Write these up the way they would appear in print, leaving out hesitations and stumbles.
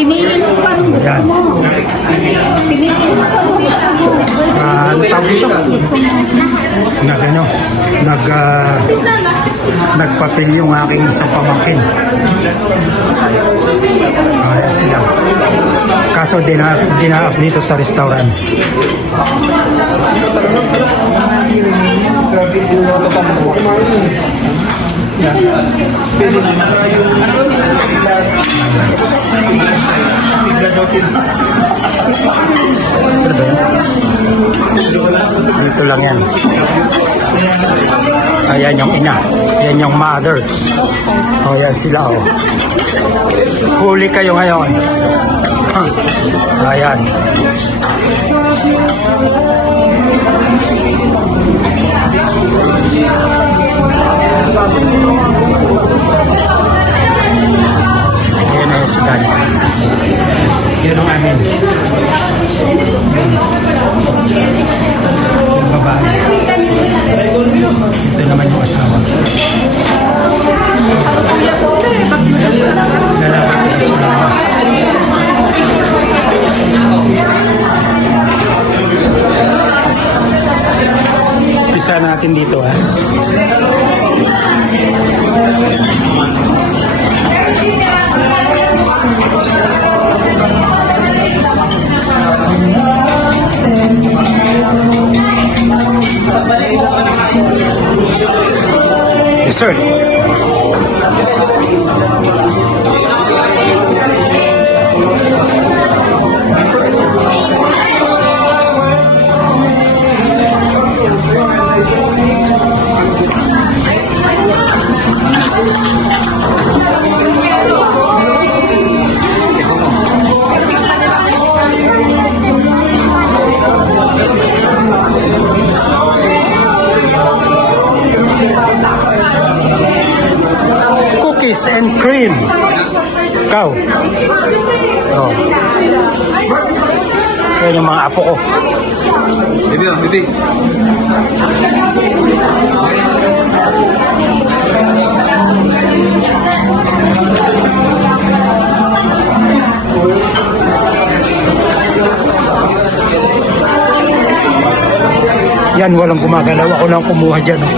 Piniin mo pa rin gusto Yan. mo. Piniin mo pa rin gusto mo. Ano tawag dito? Nagpapil yung aking isang pamangkin. Ayan sila. Kaso dinaas dito sa restaurant. Dito lang yan. Ayan yung ina. Yan yung mother. O yan sila o. Huli kayo ngayon. Ayan. Ayan na yung sigal. Yun ang amin. Yung babae. Ito naman yung asawa. Pisa natin dito ha. Dessert. Cookies and cream. Ikaw. Oh. Yan yung mga apo ko. Bibi, bibi. Yan, walang gumagalaw. Ako lang kumuha dyan. Oh.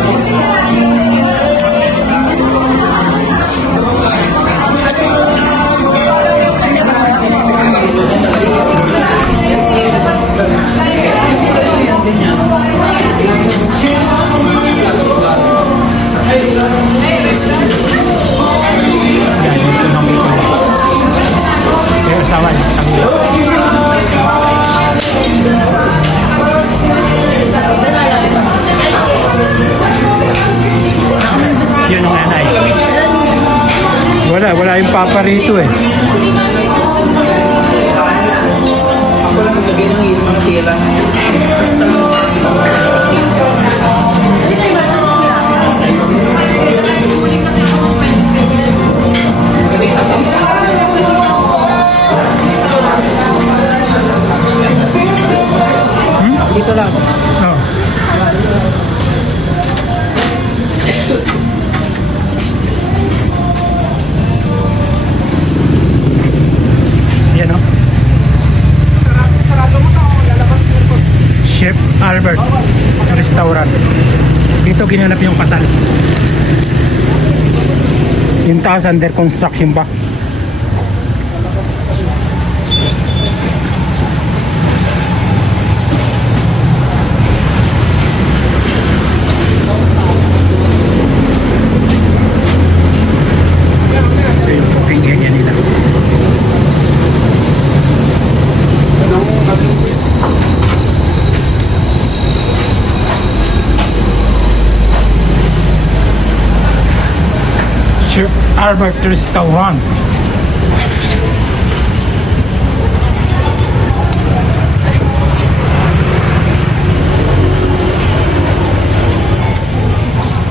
Yun ang nanay. Wala yung papa rito eh. Ako lang maglagay ng mga sila. Dito lang. Oh. Yan o. Chef Albert Restaurant. Dito ginanap yung kasal. Yung taas under construction pa. Ito yung cooking area nila. Chef Albert Restaurant.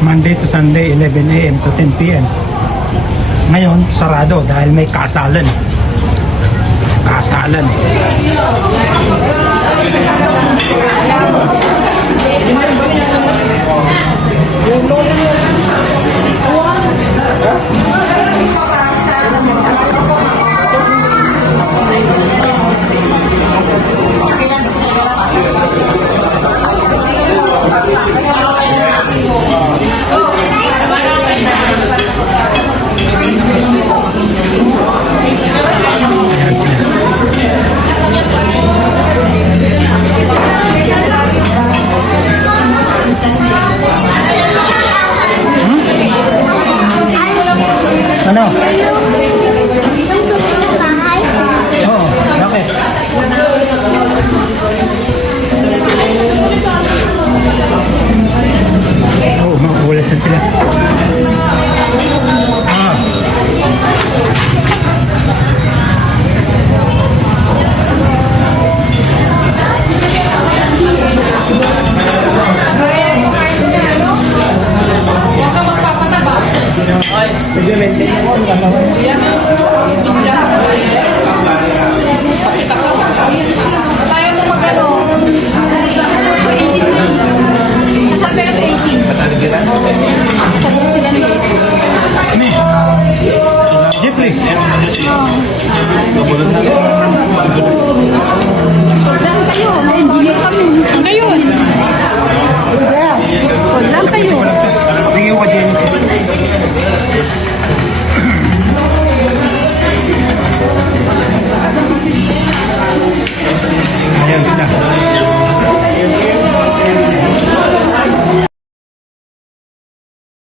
Monday to Sunday, 11 a.m. to 10 p.m. Ngayon, sarado dahil may kasalan. Kasalan eh.